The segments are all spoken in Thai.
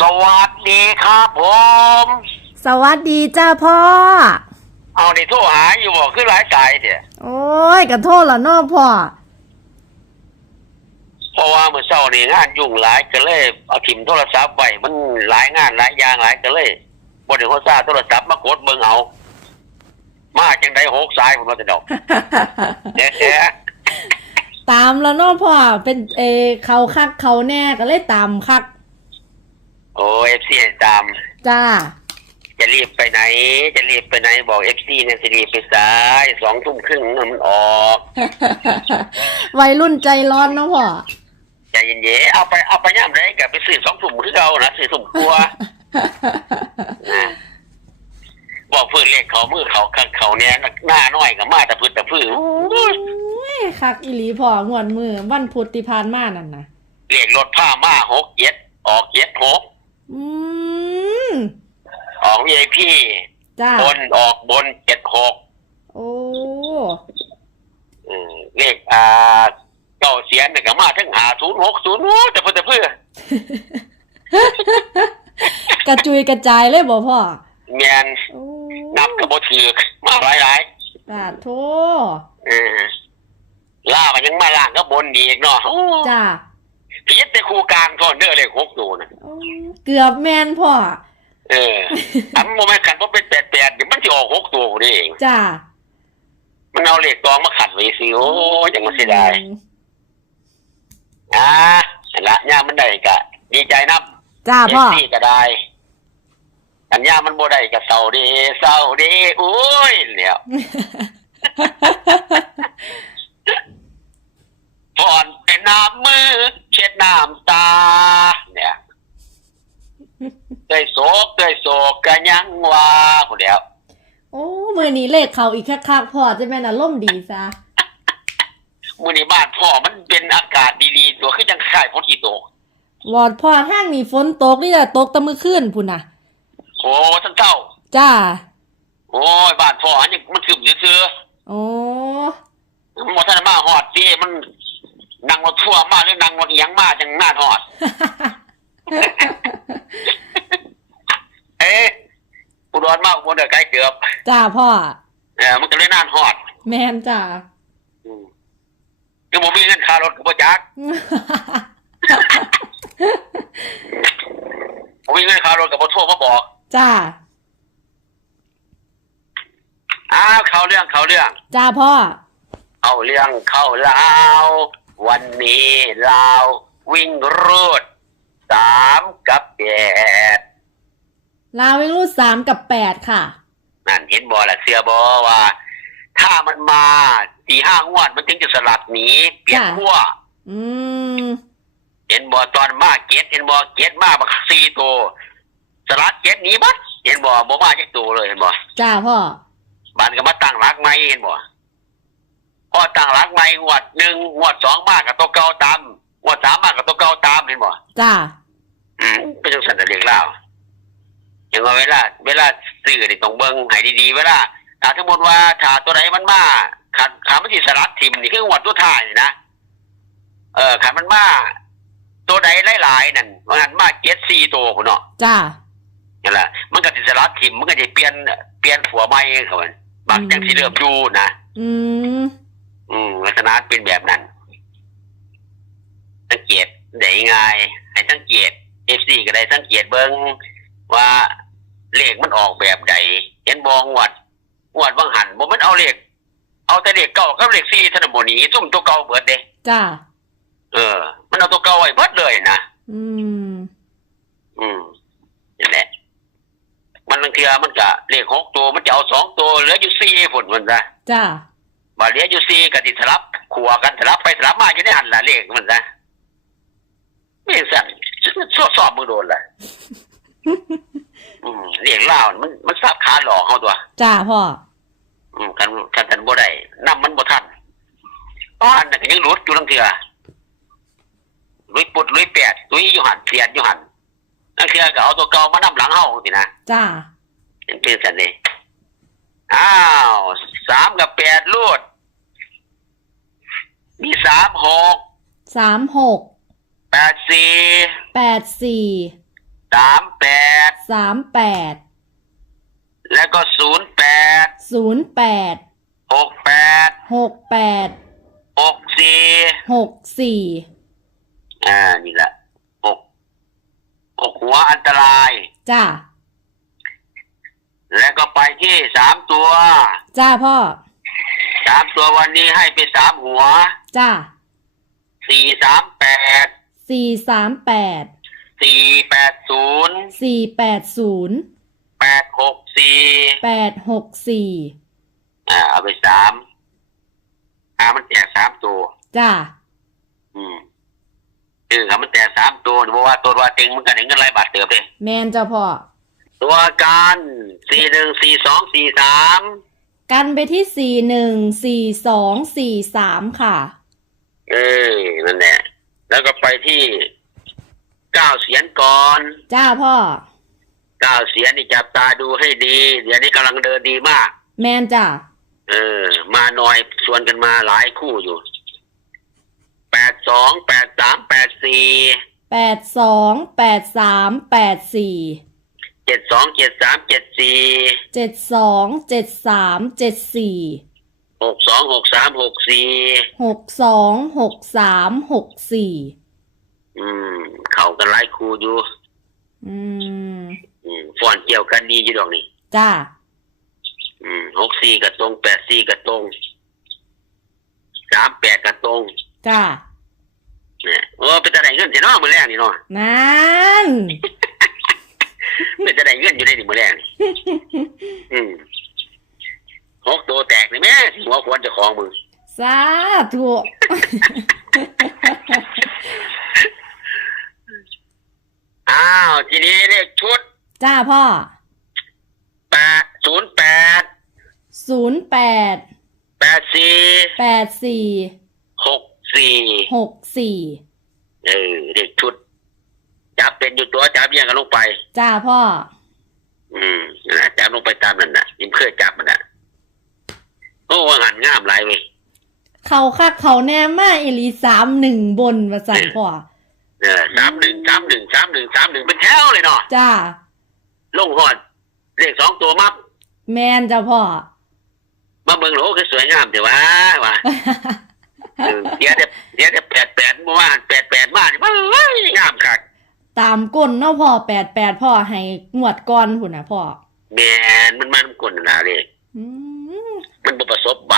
สวัสดีครับผม สวัสดีจ้าพ่อ เอาในโทรหาอยู่บอกคือหลายสายเถี่ยโอ้ยกระโทษละเนาะพ่อ เพราะว่าเมื่อเช้านี่งานยุ่งหลายก็เลยเอาถิ่มโทรศัพท์ไปมันหลายงานหลายอย่างหลายก็เลยบ่ได้โทรศัพท์โทรศัพท์มากดเบิ่งเอา มาจังไดหกสายผมว่าจะดอกเอ๊ะตามแล้วเนาะพ่อเป็นเออเขาคักเขาแน่ก็เลยตามคัก โอ้เอฟซีตาม จ้า จะรีบไปไหน จะรีบไปไหนบอกเอฟซีเนี่ยจะรีบไปสายสองทุ่มครึ่งมันออกวัยรุ่นใจร้อนเนาะพ่อใจเย็นๆเอาไปเอาไปย่ำไรกับไปซื้อสองถุ่มคือเก่านะซื้อถุ่มกลัวนะบอกเพื่อนเรียกเขามือเขาคันเขาเนี่ยหน้าน้อยกับมาแต่พื้นแต่พื้นโอ้ยคักอีหลีพ่องวดมือวันพุธที่ผ่านมานั่นนะเรียกรถผ้ามาหกเย็ดออกเย็ดหก อืม ออกวีไอพีจ้าบนออกบนเจ็ดหกโอ้อืมเลขอ่าเก้าเสียนเนี่ยก็มาทั้งหาศูนย์หกศูนย์แต่เพื่นแต่เพื่อนกระจุยกระจายเลยบ่พ่อแมนโอ้นับกระบถือกมาหลายหลายปาดโทๆเออล่ามันยังมาล่างก็บนดีอีกเนาะโอ้จ้า พีชแต่ครูกลางทอนเด้อเลยหกตัวนะโอ้เกือบแมนพ่อเออ อันโมเมนต์ขันเพราะเป็นแปดแปดเดี๋ยวมันจะออกหกตัวนี่เอง จ้ามันเอาเหล็กตองมาขัดไว้สิโอ้ยยังมันเสียดายอ่านั่นละย่ามันได้กะ ดีใจนับจ้าพ่อเซี่ก็ได้อันย่ามันบ่ได้กะเศร้าดีเศร้าดีโอ้ยเนี่ย ผ่อนเป็นน้ำมือ เช็ดน้ำตา เนี่ยเตยโศกเตยโศกกะยังว่าผู้เดียวโอ้มือนี้เลขเขาอีกคักๆพ่อจะแม่นอารมณ์ดีซะมือในบ้านพ่อมันเป็นอากาศดีๆ ตัวคือจังคล้ายฝนกี่ตกวอดพ่อทางนี้ฝนตกนี่แหละตกแตะมือขึ้นพุ่นน่ะ โอ้ท่านเจ้า จ้า โอ้ยบ้านพ่ออันนี้มันคือมซื้อโอ้ๆมันบ่ทันมาฮอดที่มัน นั่งรถทั่วร์มาหรือนั่งรถเอียงมาจังหน้าฮอด เอ๊ะอุดรมาอุบลเด้อไกลเกือบจ้าพ่อ เออมันก็เลยนานฮอดแมนจ้าอืมคือบ่มีเงินค่ารถก็บ่จักบ่มีเงินค่ารถก็บ่โทรมาบอกจ้าอ้าวเข้าเรื่องเข้าเรื่อง จ้าพ่อ เอาเรื่องเข้าลาว วันนี้ลาววิ่งรูดสามกับแปดลาวิ่งรูดสามกับแปดค่ะ นั่นเห็นบอละเสือบอว่า ถ้ามันมาสี่ห้างวดมันถึงจะสลัดหนีเปลี่ยนค่ะขั้วอืมเห็นบอตอนมาเก็ตเห็นบอเก็ตมาบักสี่ตัวสลัดเก็ตหนีบัดเห็นบอบอมาจักตัวเลยเห็นบอจ้าพ่อบ้านก็มาตั้งรักไม่เห็นบอพ อตั้งรักไม่งวดหนึ่งงวดสองมากกับตัวเก่าตามงวดสามมากกับตัวเก่าตามเห็นบอจ้าอืมเป็นจังสันจะเรียกเล่าอย่างว่าเวลา เวลาซื้อนี่ต้องเบิ่งให้ดีๆเวลาถ้าสมมติว่าถ้าตัวไหนมันมาขันขามันสิสลัดทิมนี่คือวัดตัวท้ายนี่นะเออขันมันมาตัวใดหลายๆนั่นว่างั้นมาเก็ตซีตัวคุณเนาะจ้านั่นแหละมันก็สิสลัดทิมมันก็จะเปลี่ยนเปลี่ยนผัวใหม่เขามันบางจังสิเริ่มอยู่นะอืม อืมลักษณะเป็นแบบนั้น สังเกตได้ง่ายให้สังเกตเอฟซีก็ได้สังเกตเบิ้งว่าเลขมันออกแบบใดเห็นบองวัดงวดบางหันบ่มันเอาเลขเอาแต่เลขเก่ากับเลขสี่ธนบหนีซุ่มตัวเก่าเบิดเด้จ้าเออ มันเอาตัวเก่าไว้เบิดเลยนะอืม อืมนั่นแหละมันบางเทีมันก็เลขหกตัวมันจะเอาสองตัวเหลืออยู่สี่ผลมันซะจ้า บาเหลืออยู่สี่ก็ติสลับขัวกันสลับไปสลับมาอยู่ในหันละเลขมันซะไม่สั่นสอบสอบมือโดนละอืมเรียกเล่านี่มันมันซับขาหลอกเขาตัว จ้าพ่อ อืมกันกันกันบ่ได้นำมันบ่ทันตอนนั้นก็ยังหลุดอยู่ลังเถื่อลุยปุดลุยแปดลุยอยู่หันเสียดอยู่หันนั่นคือก็เอาตัวเก่ามานำหลังเฮาสินะจ้าเป็นเป็นสันนี่อ้าวสามกับแปดลูด มีสามหกสามหกแปดสี่แปดสี่สามแปดสามแปดแล้วก็ศูนย์แปดศูนย์แปดหกแปดหกแปดหกสี่หกสี่อ่านี่แหละหกหกหัวอันตราย จ้าแล้วก็ไปที่สามตัว จ้าพ่อสามตัววันนี้ให้ไปสามหัว จ้าสี่สามแปดสี่สามแปดสี่แปดศูนย์สี่แปดศูนย์แปดหกสี่แปดหกสี่อ่าเอาไปสามอ่ามันแตกสามตัว จ้าอืมคือครับมันแตกสามตัวเพราะว่าตัวว่าเต็งมันกันเห็นเงินไรบาทเติบเลยแมนเจ้าพ่อตัวการสี่หนึ่งสี่สองสี่สามกันไปที่สี่หนึ่งสี่สองสี่สามค่ะ เออนั่นแหละ แล้วก็ไปที่เก้าเสียนก่อนจ้าพ่อ เก้าเสียนนี่จับตาดูให้ดีเดี๋ยวนี้กำลังเดินดีมาก แมนจ้าเออ มาหน่อยชวนกันมาหลายคู่อยู่แปดสองแปดสามแปดสี่แปดสองแปดสามแปดสี่เจ็ดสองเจ็ดสามเจ็ดสี่เจ็ดสองเจ็ดสามเจ็ดสี่ หกสองหกสามหกสี่หกสองหกสามหกสี่อืม เข้ากันหลายคู่อยู่ อืม อืมฟอนเกี่ยวกันดีอยู่ดอกนี่จ้าอืมหกสี่กับตรงแปดสี่กับตรงสามแปดกับตรงจ้าเนี่ยโอ้เป็นจะได้เงินสิเนาะมือแรกนี่เนาะนั่นเป็นจะได้เงินอยู่ในนี่มือแรกนี่อืม หกตัวแตกเลยแม่หัวควรจะของมึงสาธุอ้าวทีนี้เลขชุดจ้าพ่อแปดศูนย์แปดศูนย์แปดแปดสี่แปดสี่หกสี่หกสี่เออเลขชุด จับเป็นอยู่ตัวจับเรียงกันลงไป จ้าพ่อ อืมนั่นน่ะจับลงไปตามนั่นน่ะยิ่งเคยจับมันน่ะ โอ้ว่าหันงามหลายเว้ยเขาคักเขาแน่มาอิลีสามหนึ่งบนมาสั่นพ่อเออสามหนึ่งสามหนึ่งสามหนึ่งสามหนึ่งเป็นแถวเลยเนาะจ้าลงหอดเลขสองตัวมับแมนจ้าพ่อมาเบิ่งโหลคือสวยงามแต่ว่าว่าเออเดี๋ยวเดี๋ยวเดี๋ยวเดี๋ยวแปดแปดเมื่อวานแปดแปดมานี่ว้ายงามคักตามก้นเนาะพ่อแปดแปดพ่อให้งวดก้อนพุ่นนะพ่อแมนมันมันกลนน่ะเลยอืมมัน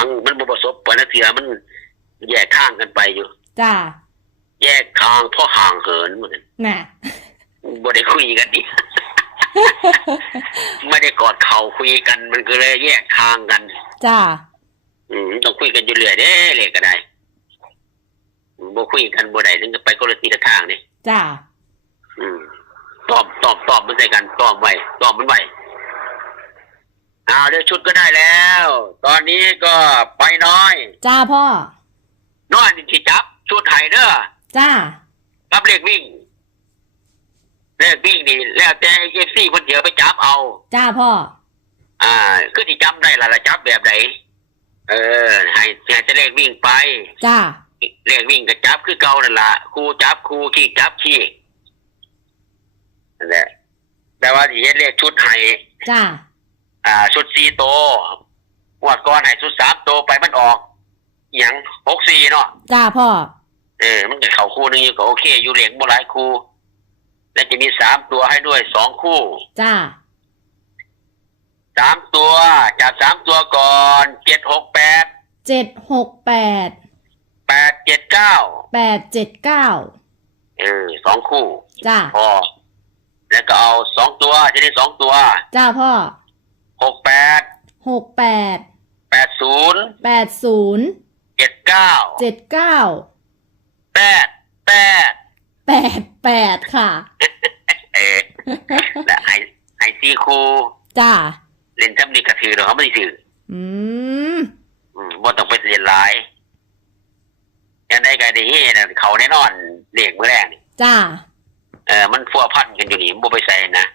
บ่ประสบบังมันบ่ประสบปานเถื่อมันแยกข้างกันไปอยู่ จ้า แยกทางเพราะห่างเหินเหมือนน่ะบ่ได้คุยกันดิไม่ได้กอดเข่าคุยกันมันก็เลยแยกทางกัน จ้า อืมต้องคุยกันอยู่เรื่อยเด้เลยก็ได้บ่คุยกันบ่ได้ถึงจะไปคนละทีละทางนี่จ้า อืมตอบตอบตอบมันใส่กันตอบไว้ตอบมันไว้เอาเดี๋ยวชุดก็ได้แล้ว ตอนนี้ก็ไปน้อย จ้าพ่อน้อยนี่ที่จับชุดไทยเด้อจ้ารับเลขวิ่งเลขวิ่งนี่แล้วแต่เอฟซีเพิ่นเดี๋ยวไปจับเอา จ้าพ่อ อ่าคือที่จำได้ล่ะละจับแบบไหนเออ ให้ให้จะเลขวิ่งไป จ้าเลขวิ่งก็จับคือเก่านั่นล่ะครูจับครูขี้จับขี้นั่นแหละแต่ว่าที่เฮ็ดเลขชุดให้จ้า อ่าชุดสี่โตวงวดก่อนให้ชุดสามโตวไปมันออกอหย่างหกสี่เนาะจ้าพ่อ เออ มันก็เข้าคู่หนึงอยู่ก็โอเค อยู่เหลียงบ่หลายคู่ และจะมีสามตัวให้ด้วยสองคู่ จ้า สามตัวจับสามตัวก่อนเจ็ดหกแปดเจ็ดหกแปด แปดเจ็ดเก้าแปดเจ็ดเก้า เออสองคู่ จ้า พอ แล้วก็เอาสองตัวจะได้สองตัว จ้าพ่อ หกแปดหกแปดแปดศูนย์แปดศูนย์เจ็ดเก้าเจ็ดเก้าแปดแปดแปดแปดค่ะเออและไอไอซีคูจ้าเล่นจำนี่กระถือหรอกเขาไม่ได้ถืออืมอืมว่าต้องไปเรียนหลายยังได้กันดีนะเขาแน่นอนเด็กเมื่อแรกนี่จ้าเออมันฟัวพันกันอยู่นี่มันบ่ไปใส่นะ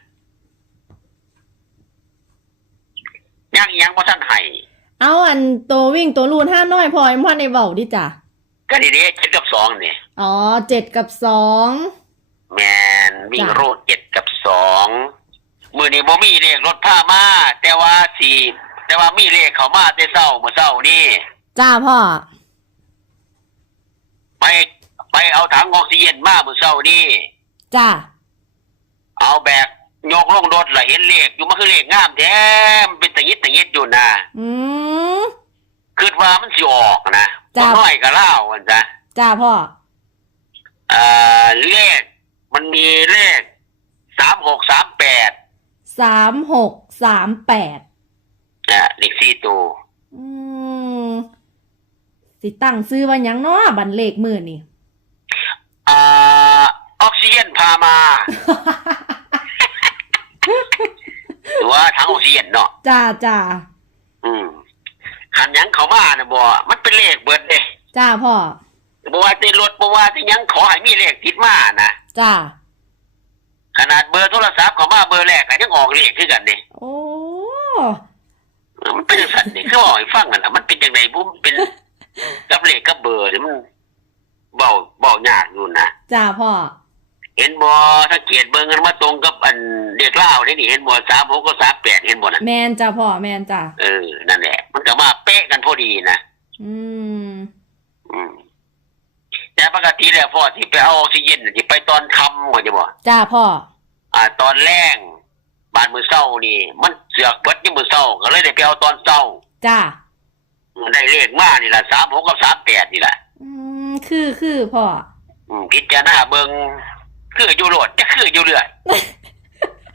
ยังยังบ่ทันให้เอาอันตัววิ่งตัวรูนห้าน้อยพอไอ้พ่อในเบาดิจ้ะก็ดีเด้เจ็ดกับสองนี่อ๋อเจ็ดกับสองแมนวิ่งรูดเจ็ดกับสองมือนี้บ่มีเลขรถผ้ามาแต่ว่าสี่แต่ว่ามีเลขเขามาแต่เศร้าเมื่อเศร้านี่จ้าพ่อไปไปเอาถังออกซิเจนมาเมื่อเช้านี่จ้าเอาแบก ยกลงรถละเห็นเลขอยู่มันคือเลขงามแท้มันเป็นตะยิดตะยิดอยู่นะอืม คิดว่ามันสิออกนะจ้ะ บ่น้อยก็เล่ากันจ้ะจ้าพ่อเอ่อเลขมันมีเลขสามหกสามแปดสามหกสามแปด อะเลขสี่ตัวอืม สิตั้งซื้อว่าหยังเนาะบันเลขมือนี่ อ่าออกซิเจนพามา หรือว่าถังออกซิเจนเนาะจ้าจ้าอืมขันหยังเขามานะบ่มันเป็นเลขเบิดเด้จ้าพ่อบ่ว่าติดรถบ่ว่าที่ยังขอให้มีเลขติดมานะจ้าขนาดเบอร์โทรศัพท์เขามาเบอร์แรกก็ยังออกเลขคือกันนี่โอ้มันเป็นสันนี่คือบอกให้ฟังกันนะมันเป็นจังไดบุ้มเป็นกับเลขกับเบอร์นี่มันเบาเบายากอยู่นะจ้าพ่อ เห็นบ่ถ้าเกียรเบิ่งกันมาตรงกับอันเด็กเล่าวนี่นี่เห็นบ่สามหกก็สามแปดเห็นบ่นะแมนจ้าพ่อแมนจ้าเออนั่นแหละ มันก็มาเป๊ะกันพอดีนะอืมอืมแต่ปกติแล้วพ่อที่ไปเอาออกซิเจนน่ะที่ไปตอนค่ำว่าจะบ่จ้าพ่ออ่า ตอนแรงบานมือเศร้านี่ มันเสือกเบิดที่มือเศร้าก็เลยได้ไปเอาตอนเศร้าจ้าได้เลขมานี่แหละสามหกกับสามแปดนี่แหละอืมคือคือพ่ออืมพิจารณาเบิง คืออยู่โหลดจะคืออยู่เรื่อย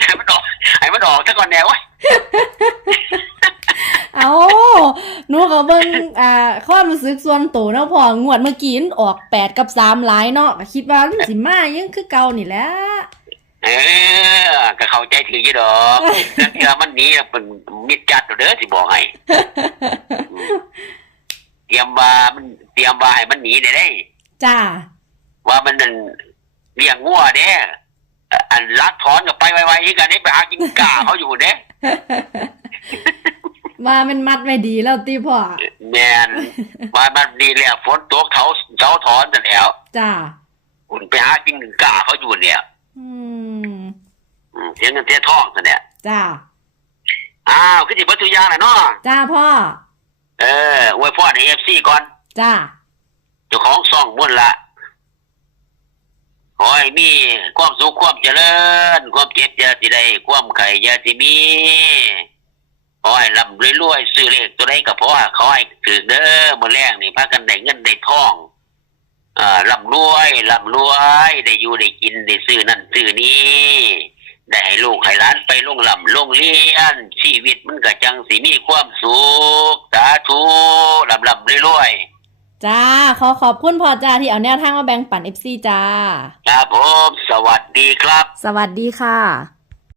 ให้มันออกให้มันออกซะก่อนแนววะเอาหนูก็เบิ่งอ่าความรู้สึกส่วนตัวเนาะพ่องวดเมื่อกี้มันออกแปดกับสามหลายเนาะก็คิดว่ามันสิมายังคือเก่านี่แหละเออก็เข้าใจถือยี่ดอกแต่เทื่อมันหนีเป็นมิดจัดเด้อสิบอกให้อืมเตรียมว่ามันเตรียมว่าให้มันหนีได้ได้จ้าว่ามันนั่น เลี้ยงงัวเด้อะอันลักถอนกับไปไวๆอีกกันได้ไปหากินกาเขาอยู่เด้ว่ามันมัดไว้ดีแล้วติพ่อแมนว่ามันดีแล้วฝนตกเขาเสาถอนแต่นแล้วจ้าคุณไปหากินกาเขาอยู่เนี่ย อืมอืมเสียเงินเสียทองแต่นเนี่ยจ้าอ้าวคือจิบัตถุยางแหละเนาะจ้าพ่อ เอออวยพรให้เอฟซีก่อน จ้าเจ้าของซ่องมุ่นละ ขอให้มีความสุขความเจริญ ความเจ็บอยาสิได้ความไข่อยาสิมีขอให้ลำรวยๆซื้อเลขตัวใดก็เพราะว่าขอให้ถือเด้อมื้อแรกนี่พากันได้เงินได้ทองอ่าลำรวยลำรวยได้อยู่ได้กินได้ซื้อนั่นซื้อนี้ได้ให้ลูกให้หลานไปลงลำลงเรียนชีวิตมันก็จังสิมีความสุขสาธุลำลำรวยๆ จ้า ขอขอบคุณพ่อจ้าที่เอาแนวทางมาแบ่งปัน FC จ้า ครับผม สวัสดีครับ สวัสดีค่ะ